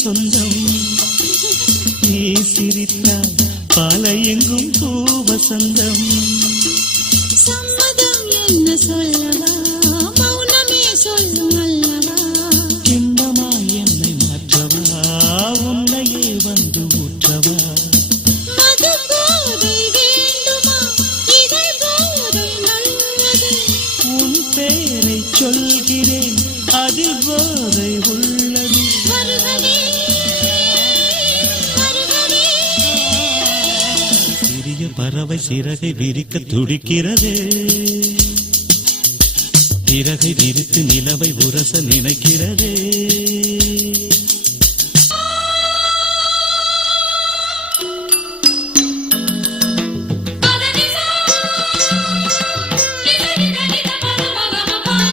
சொந்தம். நீ சிரித்தால் பாலை எங்கும் பூவசந்தம். சம்மதம் என்ன சொல்லவா, மௌனமே சொல்லும் அல்லவா. இன்பமா என்னை மாற்றவா, உன்னையே வந்து ஊற்றவா. மது போதை வேண்டுமா, இதழ் போதை நல்லது. உன் பேரை சொல்கிறேன், அதில் போதை உள்ளது. வருகவே வருகவே. சிறிய பறவை சிறகை விரிக்க துடிக்கிறதே, இறகை விரித்து நிலவை உரச நினைக்கிறதே.